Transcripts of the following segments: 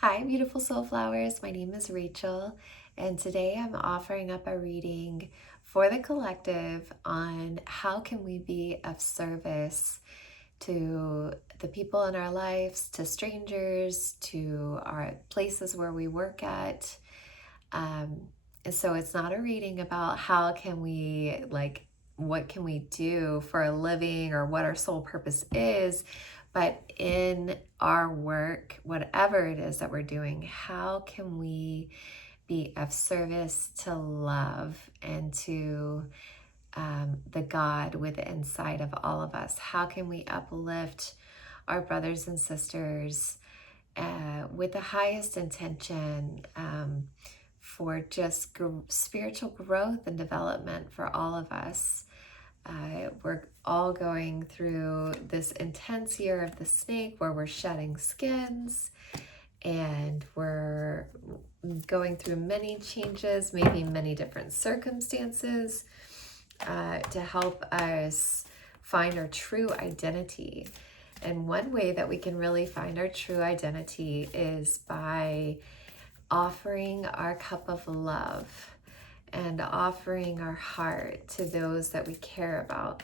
Hi, beautiful soul flowers. My name is Rachel, and today I'm offering up a reading for the collective on how can we be of service to the people in our lives, to strangers, to our places where we work at. Um, and so it's not a reading about how can we what can we do for a living or what our soul purpose is, but in our work, whatever it is that we're doing, how can we be of service to love and to the God within inside of all of us? How can we uplift our brothers and sisters with the highest intention for just spiritual growth and development for all of us? We're all going through this intense year of the snake where we're shedding skins and we're going through many changes, maybe many different circumstances to help us find our true identity. And one way that we can really find our true identity is by offering our cup of love and offering our heart to those that we care about.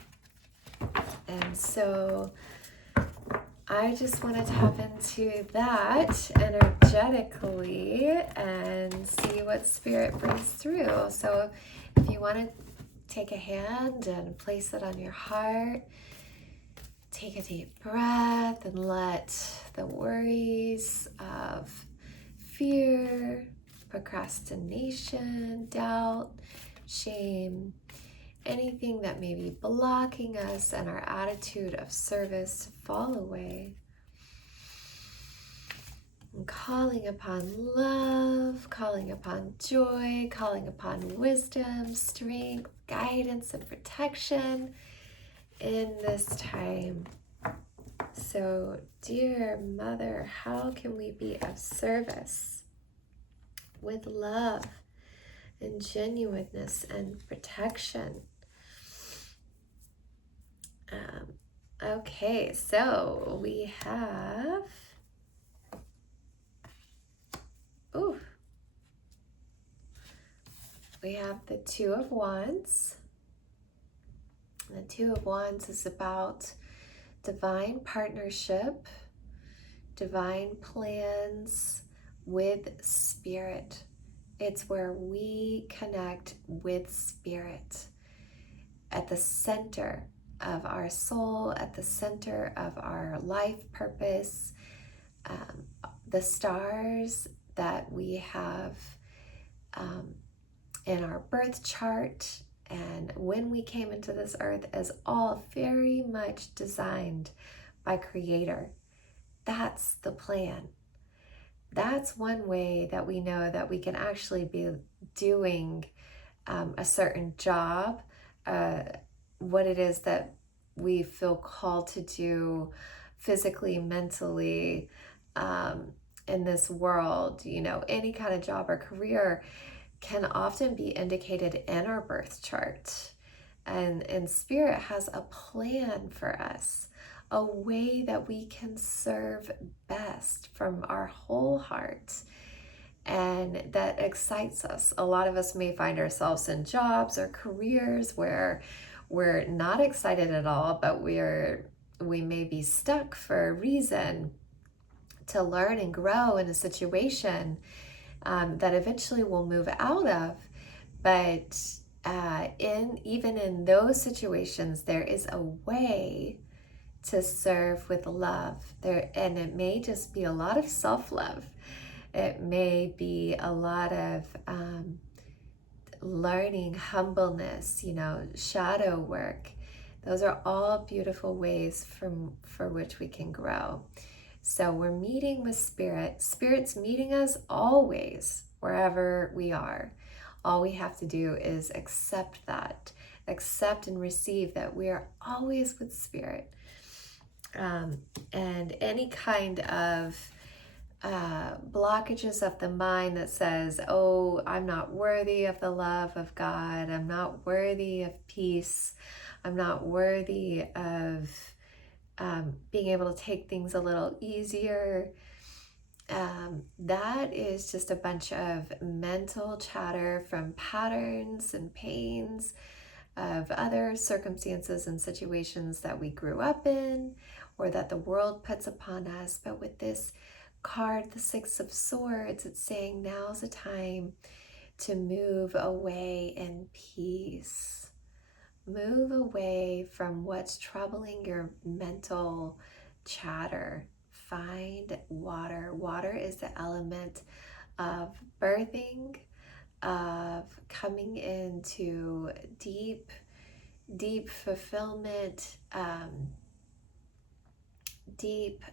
And so I just want to tap into that energetically and see what Spirit brings through. So if you want to take a hand and place it on your heart, take a deep breath and let the worries of fear, procrastination, doubt, shame, anything that may be blocking us and our attitude of service fall away. And calling upon love, calling upon joy, calling upon wisdom, strength, guidance, and protection in this time. So, dear Mother, how can we be of service with love and genuineness and protection? Okay, so we have, the Two of Wands. The Two of Wands is about divine partnership, divine plans with Spirit. It's where we connect with Spirit at the center of our soul, at the center of our life purpose. The stars that we have in our birth chart and when we came into this earth is all very much designed by Creator. That's the plan. That's one way that we know that we can actually be doing a certain job, what it is that we feel called to do physically, mentally, in this world. Any kind of job or career can often be indicated in our birth chart. And Spirit has a plan for us, a way that we can serve best from our whole heart. And that excites us. A lot of us may find ourselves in jobs or careers where we're not excited at all, but we may be stuck for a reason to learn and grow in a situation that eventually we'll move out of. But even in those situations, there is a way to serve with love there, and it may just be a lot of self-love. It may be a lot of learning, humbleness, shadow work. Those are all beautiful ways for which we can grow. So we're meeting with Spirit. Spirit's meeting us always, wherever we are. All we have to do is accept that, accept and receive that we are always with Spirit. And any kind of blockages of the mind that says, oh, I'm not worthy of the love of God, I'm not worthy of peace, I'm not worthy of being able to take things a little easier. That is just a bunch of mental chatter from patterns and pains of other circumstances and situations that we grew up in or that the world puts upon us. But with this card, the Six of Swords, it's saying now's the time to move away in peace. Move away from what's troubling your mental chatter. Find water. Water is the element of birthing, of coming into deep fulfillment, deep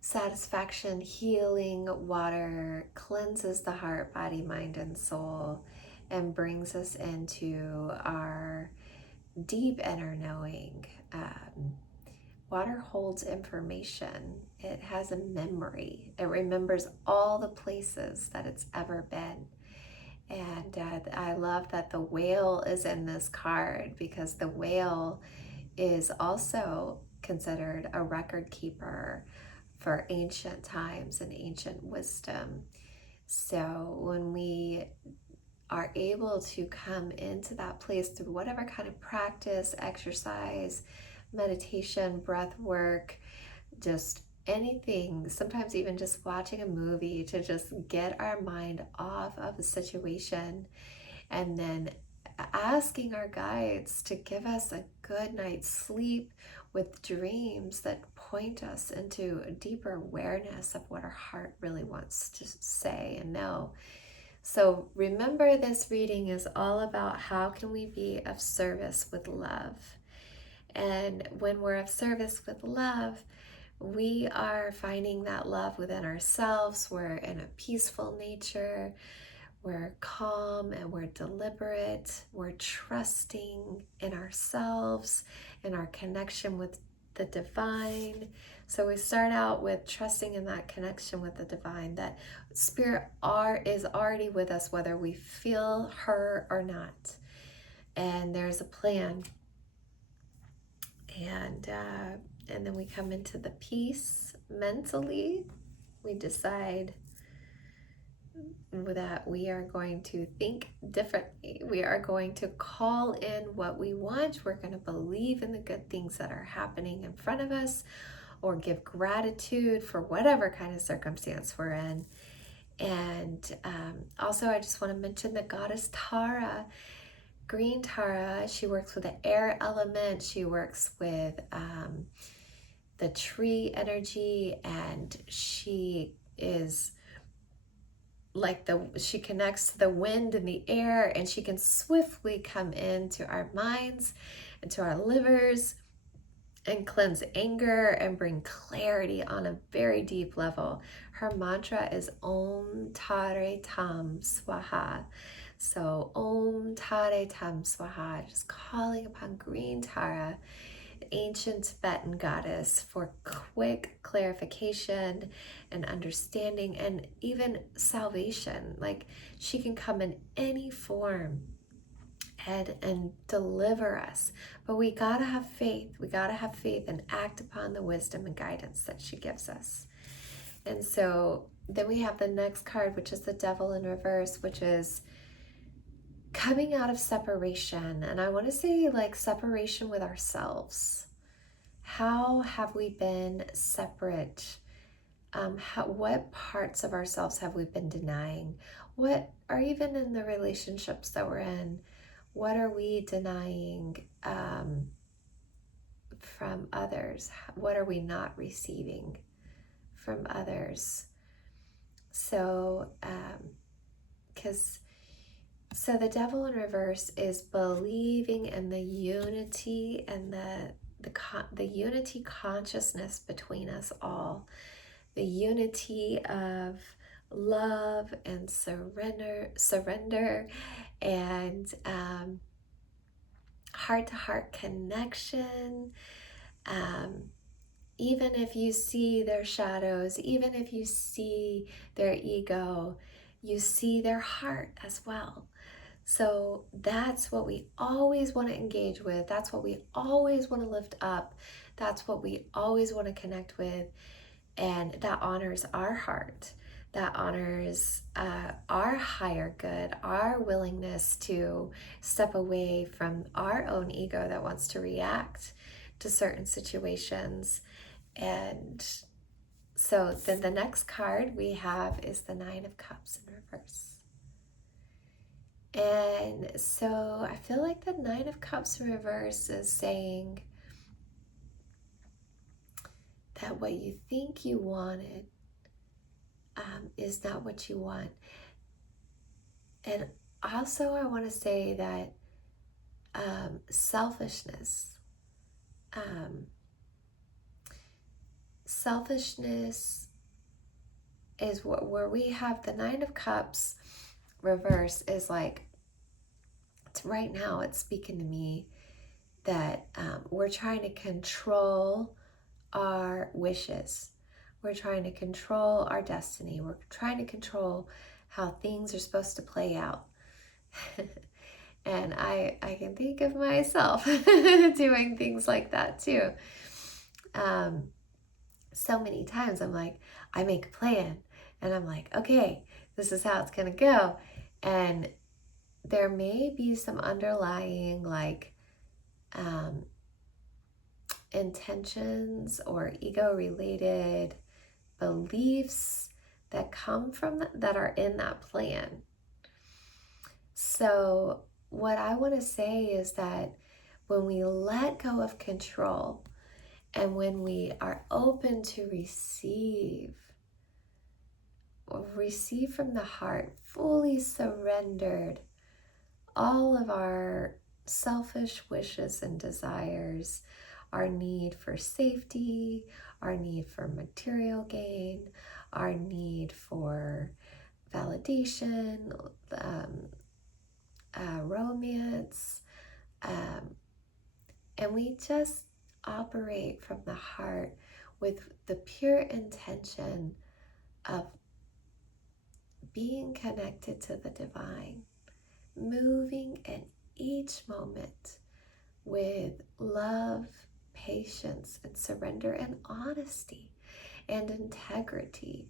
satisfaction, healing. Water cleanses the heart, body, mind, and soul, and brings us into our deep inner knowing. Water holds information. It has a memory. It remembers all the places that it's ever been. And I love that the whale is in this card because the whale is also considered a record keeper for ancient times and ancient wisdom. So when we are able to come into that place through whatever kind of practice, exercise, meditation, breath work, just anything, sometimes even just watching a movie to just get our mind off of a situation, and then asking our guides to give us a good night's sleep with dreams that point us into a deeper awareness of what our heart really wants to say and know. So remember, this reading is all about how can we be of service with love. And when we're of service with love, we are finding that love within ourselves. We're in a peaceful nature. We're calm and we're deliberate. We're trusting in ourselves and our connection with the divine. So we start out with trusting in that connection with the divine, that spirit is already with us, whether we feel her or not. And there's a plan. And then we come into the peace mentally. We decide that we are going to think differently. We are going to call in what we want. We're going to believe in the good things that are happening in front of us, or give gratitude for whatever kind of circumstance we're in. And also, I just want to mention the goddess Tara, green Tara. She works with the air element. She works with the tree energy, and she is like she connects the wind and the air, and she can swiftly come into our minds, into our livers, and cleanse anger and bring clarity on a very deep level. Her mantra is Om Tare Tam Swaha. So Om Tare Tam Swaha, just calling upon green Tara, ancient Tibetan goddess, for quick clarification and understanding and even salvation. Like, she can come in any form and deliver us. But we gotta have faith. We gotta have faith and act upon the wisdom and guidance that she gives us. And so then we have the next card, which is the Devil in reverse, which is coming out of separation. And I want to say, like, separation with ourselves. How have we been separate? What parts of ourselves have we been denying? What, or even in the relationships that we're in, what are we denying from others? What are we not receiving from others? So, so the Devil in reverse is believing in the unity and the unity consciousness between us all, the unity of love and surrender, and heart-to-heart connection. Even if you see their shadows, even if you see their ego, you see their heart as well. So that's what we always want to engage with. That's what we always want to lift up. That's what we always want to connect with. And that honors our heart, that honors our higher good, our willingness to step away from our own ego that wants to react to certain situations. And so then the next card we have is the Nine of Cups in reverse. And so I feel like the Nine of Cups in reverse is saying that what you think you wanted is not what you want. And also I want to say that selfishness is where we have the Nine of Cups reverse is like, right now it's speaking to me that we're trying to control our wishes. We're trying to control our destiny. We're trying to control how things are supposed to play out. And I can think of myself doing things like that too. So many times I'm like, I make a plan and I'm like, okay, this is how it's gonna go. And there may be some underlying like intentions or ego related beliefs that come from that are in that plan. So what I want to say is that when we let go of control and when we are open to receive from the heart, fully surrendered all of our selfish wishes and desires, our need for safety, our need for material gain, our need for validation, romance, and we just operate from the heart with the pure intention of being connected to the divine, moving in each moment with love, patience, and surrender, and honesty and integrity,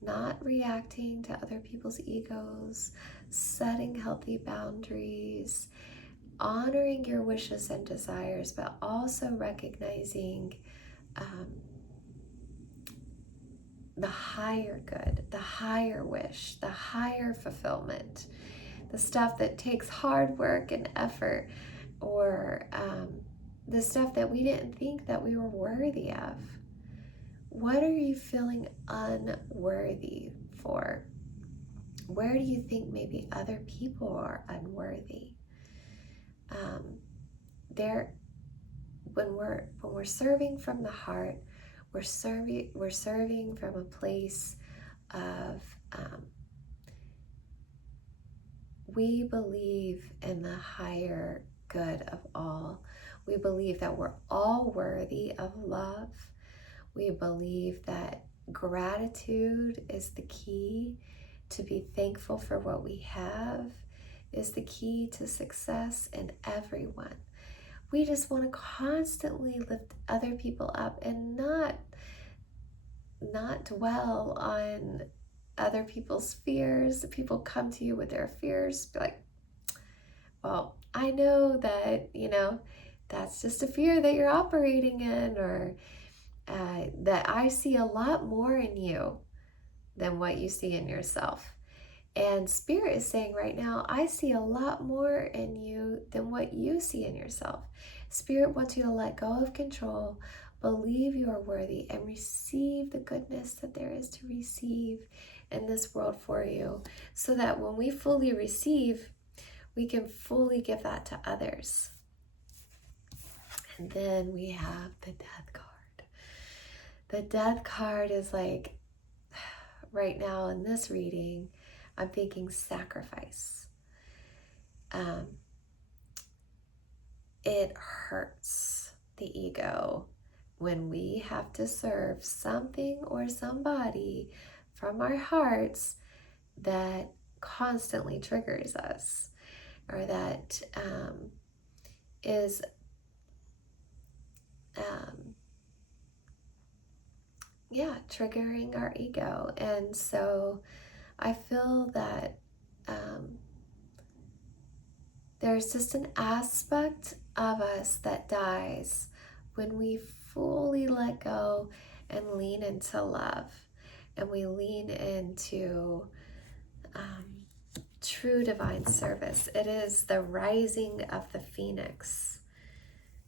not reacting to other people's egos, setting healthy boundaries, honoring your wishes and desires, but also recognizing the higher good, the higher wish, the higher fulfillment, the stuff that takes hard work and effort, or the stuff that we didn't think that we were worthy of. What are you feeling unworthy for? Where do you think maybe other people are unworthy? When we're serving from the heart, we're serving from a place of we believe in the higher good of all. We believe that we're all worthy of love. We believe that gratitude is the key. To be thankful for what we have is the key to success in everyone. We just want to constantly lift other people up and not dwell on other people's fears. People come to you with their fears, be like, well, I know that, that's just a fear that you're operating in, or that I see a lot more in you than what you see in yourself. And Spirit is saying right now, I see a lot more in you than what you see in yourself. Spirit wants you to let go of control, believe you are worthy, and receive the goodness that there is to receive in this world for you, so that when we fully receive, we can fully give that to others. And then we have the Death card. The Death card is like, right now in this reading, I'm thinking sacrifice. It hurts the ego when we have to serve something or somebody from our hearts that constantly triggers us, or that is yeah, triggering our ego. And so I feel that um, there's just an aspect of us that dies when we fully let go and lean into love, and we lean into um, true divine service. It is the rising of the phoenix.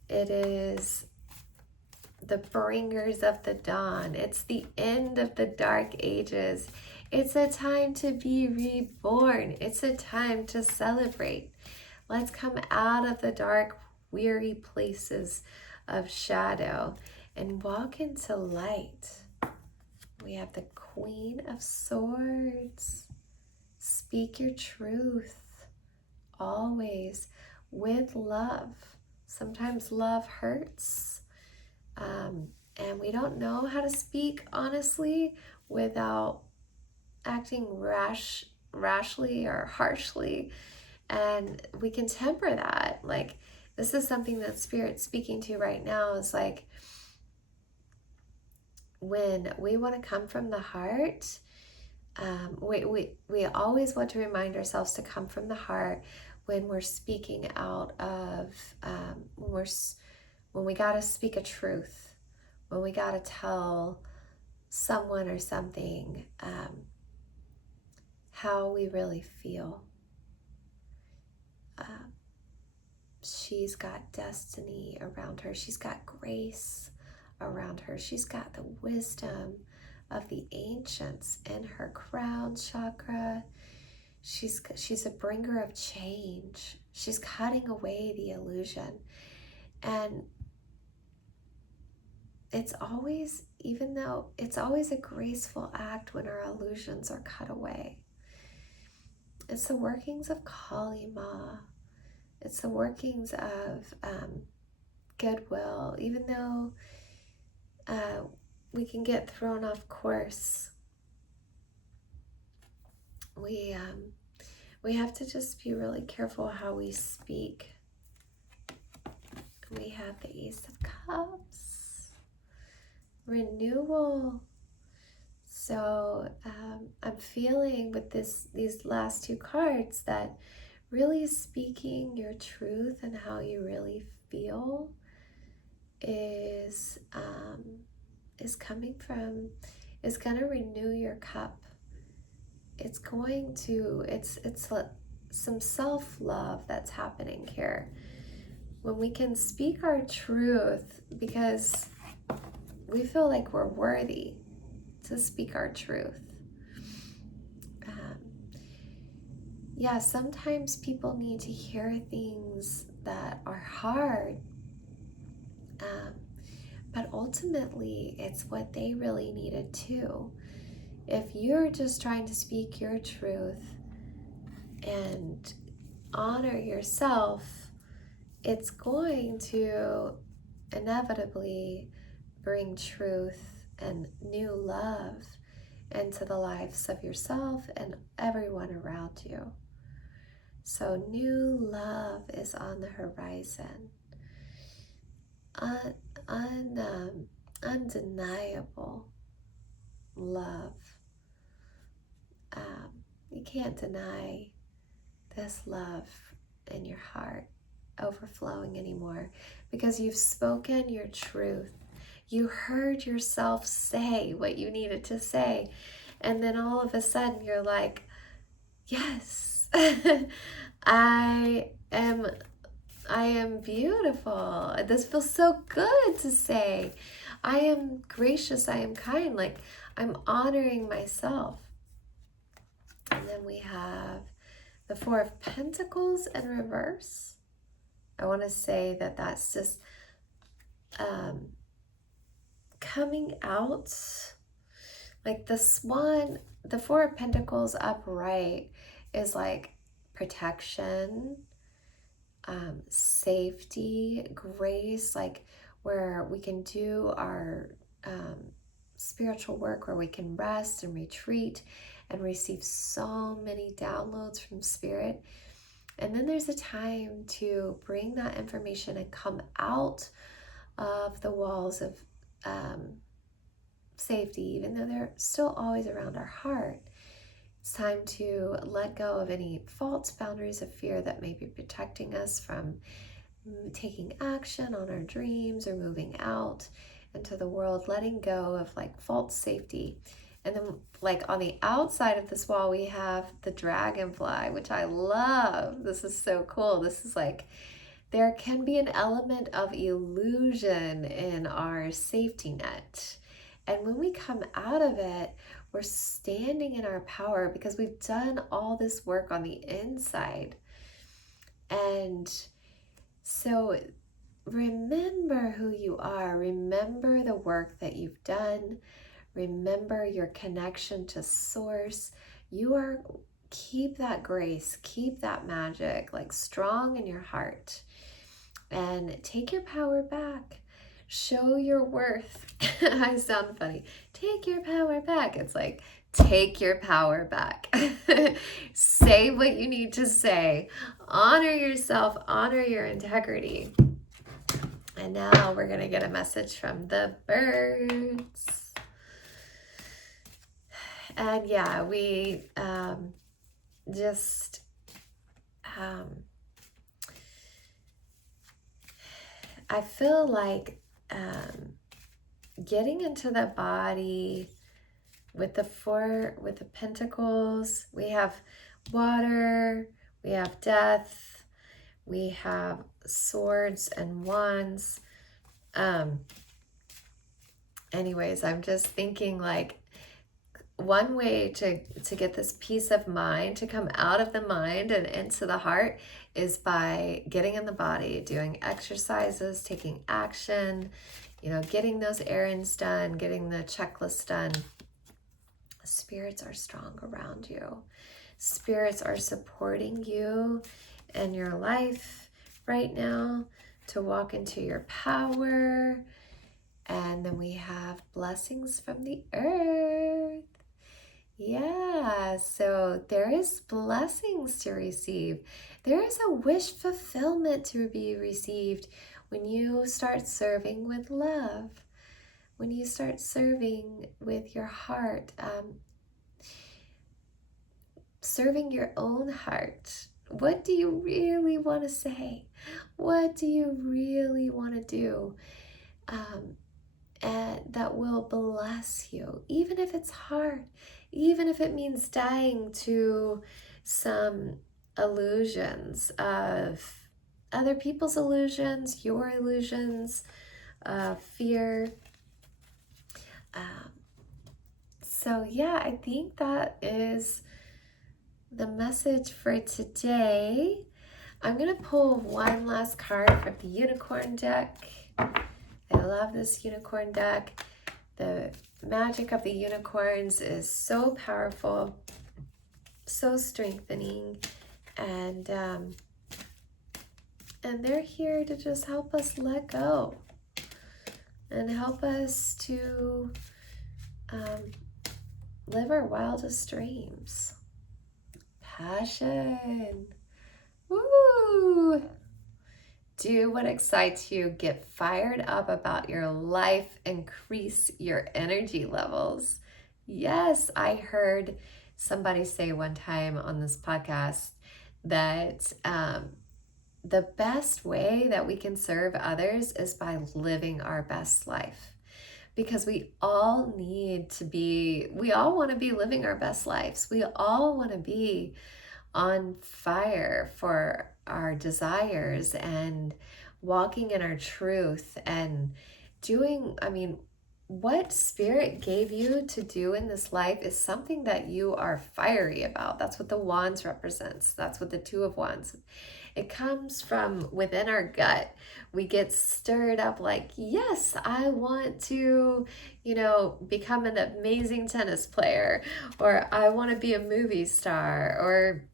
It is the bringers of the dawn. It's the end of the dark ages. It's a time to be reborn. It's a time to celebrate. Let's come out of the dark, weary places of shadow and walk into light. We have the Queen of Swords. Speak your truth, always with love. Sometimes love hurts, and we don't know how to speak honestly without acting rashly or harshly. And we can temper that. Like, this is something that Spirit's speaking to right now, is like, when we want to come from the heart, we always want to remind ourselves to come from the heart when we're speaking out of, when we got to speak a truth, when we got to tell someone or something how we really feel. She's got destiny around her. She's got grace around her. She's got the wisdom of the ancients in her crown chakra. She's a bringer of change. She's cutting away the illusion. And it's always, even though it's always a graceful act when our illusions are cut away. It's the workings of Kali Ma. It's the workings of goodwill, even though we can get thrown off course. We have to just be really careful how we speak. We have the Ace of Cups, renewal. So I'm feeling with these last two cards that really speaking your truth and how you really feel is coming from, is going to renew your cup. It's going to, it's some self-love that's happening here. When we can speak our truth because we feel like we're worthy to speak our truth. Yeah, sometimes people need to hear things that are hard, but ultimately it's what they really needed too. If you're just trying to speak your truth and honor yourself, it's going to inevitably bring truth and new love into the lives of yourself and everyone around you. So new love is on the horizon. Undeniable love. You can't deny this love in your heart overflowing anymore because you've spoken your truth. You heard yourself say what you needed to say, and then all of a sudden you're like, yes, I am beautiful. This feels so good to say. I am gracious, I am kind, like I'm honoring myself. And then we have the Four of Pentacles in reverse. I want to say that that's just coming out like the swan. The Four of Pentacles upright is like protection, safety, grace, like where we can do our spiritual work, where we can rest and retreat and receive so many downloads from Spirit. And then there's a time to bring that information and come out of the walls of safety, even though they're still always around our heart. It's time to let go of any false boundaries of fear that may be protecting us from taking action on our dreams or moving out into the world, letting go of like false safety. And then, like, on the outside of this wall, we have the dragonfly, which I love. This is so cool. This is like, there can be an element of illusion in our safety net. And when we come out of it, we're standing in our power because we've done all this work on the inside. And so remember who you are. Remember the work that you've done. Remember your connection to source. Keep that grace, keep that magic like strong in your heart, and take your power back. Show your worth. I sound funny. Take your power back. It's like, take your power back. Say what you need to say. Honor yourself, honor your integrity. And now we're going to get a message from the birds. And yeah, we I feel like getting into the body with the pentacles. We have water, we have death, we have swords and wands. Anyways, I'm just thinking like one way to get this peace of mind to come out of the mind and into the heart is by getting in the body, doing exercises, taking action, getting those errands done, getting the checklist done. Spirits are strong around you. Spirits are supporting you in your life right now to walk into your power. And then we have blessings from the earth. Yeah, so there is blessings to receive. There is a wish fulfillment to be received when you start serving with love, when you start serving with your heart, serving your own heart. What do you really want to say? What do you really want to do? And that will bless you, even if it's hard, even if it means dying to some illusions of other people's illusions, your illusions, fear. So yeah, I think that is the message for today. I'm going to pull one last card from the unicorn deck. I love this unicorn deck. The magic of the unicorns is so powerful, so strengthening, and they're here to just help us let go and help us to live our wildest dreams. Passion. Woo! Do what excites you. Get fired up about your life. Increase your energy levels. Yes, I heard somebody say one time on this podcast that the best way that we can serve others is by living our best life. Because we all want to be living our best lives. We all want to be on fire for our desires and walking in our truth and doing, what spirit gave you to do in this life is something that you are fiery about. That's what the wands represents. That's what the Two of Wands. It comes from within our gut. We get stirred up like, yes, I want to, become an amazing tennis player, or I want to be a movie star, or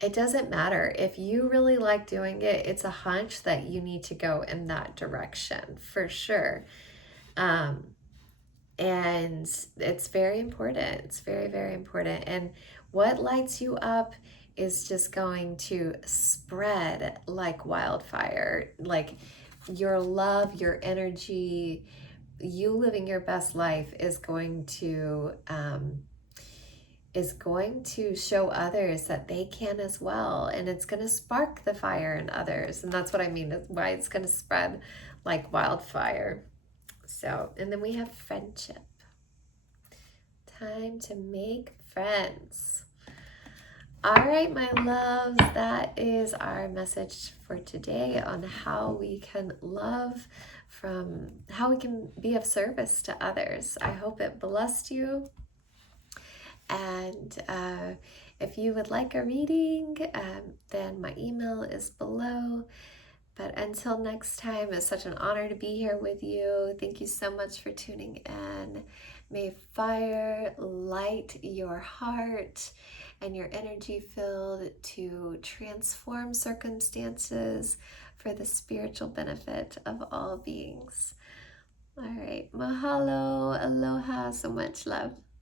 it doesn't matter. If you really like doing it, it's a hunch that you need to go in that direction for sure. And it's very important. It's very, very important. And what lights you up is just going to spread like wildfire. Like your love, your energy, you living your best life is going to show others that they can as well, and it's going to spark the fire in others. And that's what I mean, why it's going to spread like wildfire. So, and then we have friendship. Time to make friends. All right, my loves, that is our message for today on how we can love how we can be of service to others. I hope it blessed you. And if you would like a reading, then my email is below. But until next time, it's such an honor to be here with you. Thank you so much for tuning in. May fire light your heart and your energy filled to transform circumstances for the spiritual benefit of all beings. All right, mahalo, aloha, so much love.